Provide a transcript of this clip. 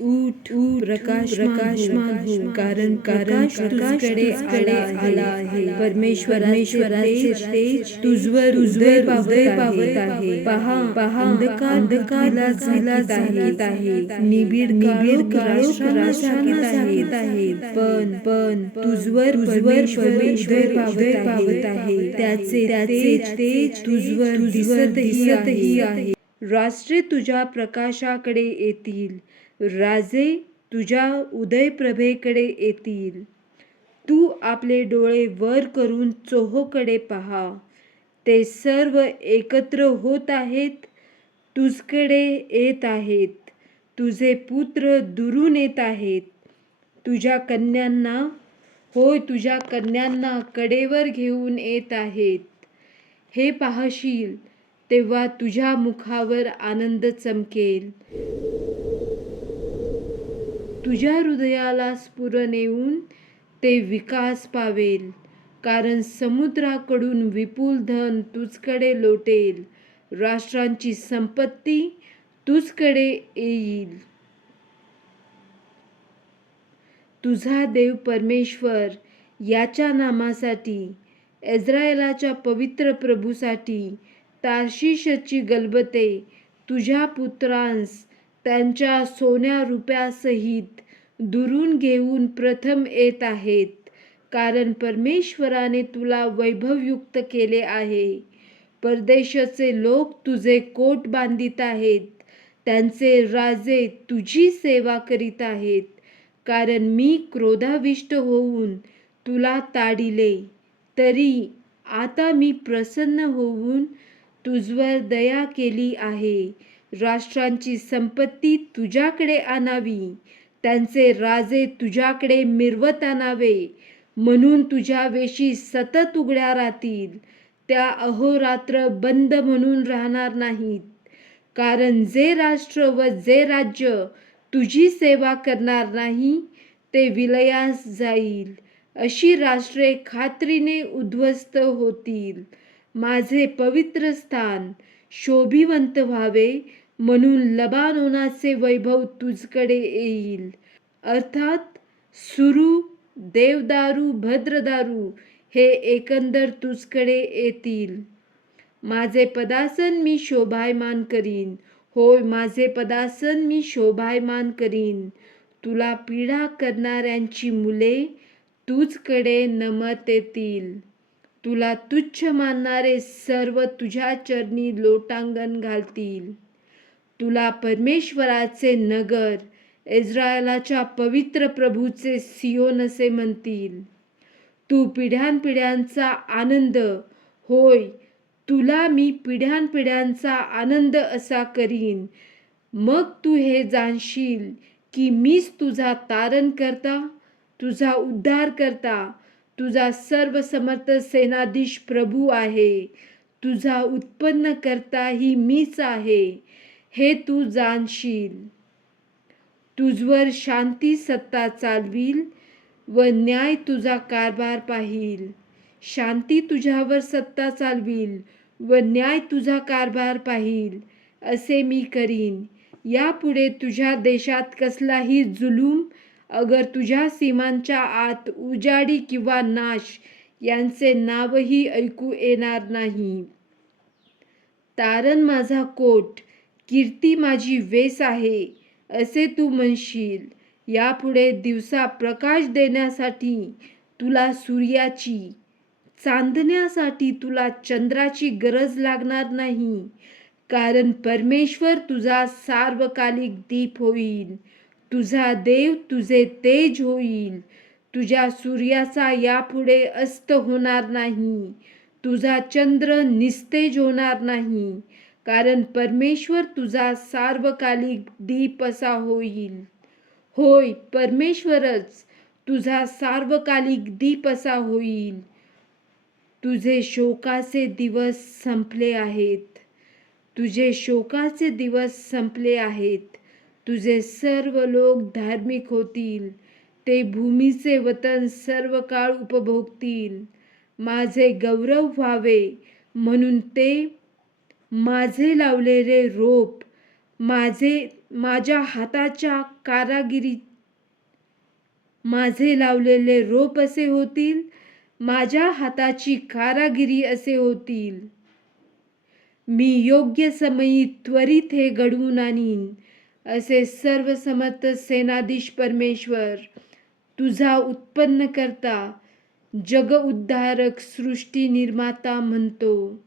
उठ प्रकाशमान हो, कारण तुझकडे आला आहे. परमेश्वराचे तेज तुझवर उदय पावत आहे. पहा अंधकार झाकीत आहे. निबिड राष्ट्रांना झाकीत आहे. पण तुझवर उदय पावत आहे. त्याचे तेज तुझवर दिसतही आहे. राष्ट्रे तुझ्या प्रकाशाकडे येतील, राजे तुझ्या उदयप्रभेकडे येतील. तू आपले डोळे वर करून चोहोकडे पहा. ते सर्व एकत्र होत आहेत, तुझकडे येत आहेत. तुझे पुत्र दुरून येत आहेत. तुझ्या कन्यांना कडेवर घेऊन येत आहेत. हे पाहशील तेव्हा तुझ्या मुखावर आनंद चमकेल. तुझ्या हृदयाला स्फुरण येऊन ते विकास पावेल, कारण समुद्राकडून विपुल धन तुझकडे लोटेल. राष्ट्रांची संपत्ती तुझकडे येईल. तुझा देव परमेश्वर याच्या नामासाठी, इस्रायेलाच्या पवित्र प्रभूसाठी तार्शिशची गलबते तुझ्या पुत्रांस त्यांच्या सोन्या रुपयासहित दुरून घेऊन प्रथम येत आहेत. कारण परमेश्वराने तुला वैभवयुक्त केले आहे. परदेशाचे लोक तुझे कोट बांधित आहेत. त्यांचे राजे तुझी सेवा करीत आहेत. कारण मी क्रोधाविष्ट होऊन तुला ताडिले, तरी आता मी प्रसन्न होऊन तुझवर दया केली आहे. राष्ट्रांची संपत्ती तुझ्याकडे आणावी, त्यांचे राजे तुझ्याकडे मिरवत आणावे, म्हणून तुझ्या वेशी सतत उघड्या राहतील. त्या अहोरात्र बंद म्हणून राहणार नाहीत. कारण जे राष्ट्र व जे राज्य तुझी सेवा करणार नाही ते विलयास जाईल. अशी राष्ट्रे खात्रीने उद्ध्वस्त होतील. माझे पवित्र स्थान शोभिवंत व्हावे म्हणून लबानोनाचे वैभव तुझकडे येईल. अर्थात सुरू, देवदारू, भद्रदारू हे एकंदर तुझकडे येतील. माझे पदासन मी शोभायमान करीन. होय, माझे पदासन मी शोभायमान करीन. तुला पीडा करणाऱ्यांची मुले तुझकडे नमत येतील. तुला तुच्छ मानणारे सर्व तुझ्या चरणी लोटांगण घालतील. तुला परमेश्वराचे नगर, इस्रायेलाच्या पवित्र प्रभूचे सियोन असे म्हणतील. तू पिढ्यानपिढ्यांचा आनंद, होय, तुला मी पिढ्यानपिढ्यांचा आनंद असा करीन. मग तू हे जाणशील की मीच तुझा तारणकर्ता, तुझा उद्धारकर्ता, तुझा सर्वसमर्थ सेनाधीश प्रभू आहे. तुझा उत्पन्नकर्ता ही मीच आहे, हे तू जाणशील. तुझवर शांती सत्ता चालवील व न्याय तुझा कारभार पाहील. शांती तुझ्यावर सत्ता चालवील व न्याय तुझा कारभार पाहील, असे मी करीन. यापुढे तुझ्या देशात कसलाही जुलूम, अगर तुझ्या सीमांच्या आत उजाडी किंवा नाश यांचे नावही ऐकू येणार नाही. तारण माझा कोट, कीर्ती माझी वेस आहे, असे तू म्हणशील. यापुढे दिवसा प्रकाश देण्यासाठी तुला सूर्याची, चांदण्यासाठी तुला चंद्राची गरज लागणार नाही. कारण परमेश्वर तुझा सार्वकालिक दीप होईल. तुझा देव तुझे तेज होईल. तुझ्या सूर्याचा यापुढे अस्त होणार नाही. तुझा चंद्र निस्तेज होणार नाही. कारण परमेश्वर तुझा सार्वकालिक दीप असा होईल. होय, परमेश्वरच तुझा सार्वकालिक दीप असा होईल. तुझे शोकाचे दिवस संपले आहेत. तुझे शोकाचे दिवस संपले आहेत. तुझे सर्व लोक धार्मिक होतील. ते भूमीचे वतन सर्व काळ उपभोगतील. माझे गौरव व्हावे म्हणून ते माझे लावलेले रोप, माझे माझ्या हाताच्या कारागिरीत माझे लावलेले रोप असे होतील, माझ्या हाताची कारागिरी असे होतील. मी योग्य समयी त्वरित हे घडवून आणीन, असे सर्वसमर्थ सेनाधीश परमेश्वर, तुझा उत्पन्नकर्ता, जग उद्धारक, सृष्टी निर्माता म्हणतो.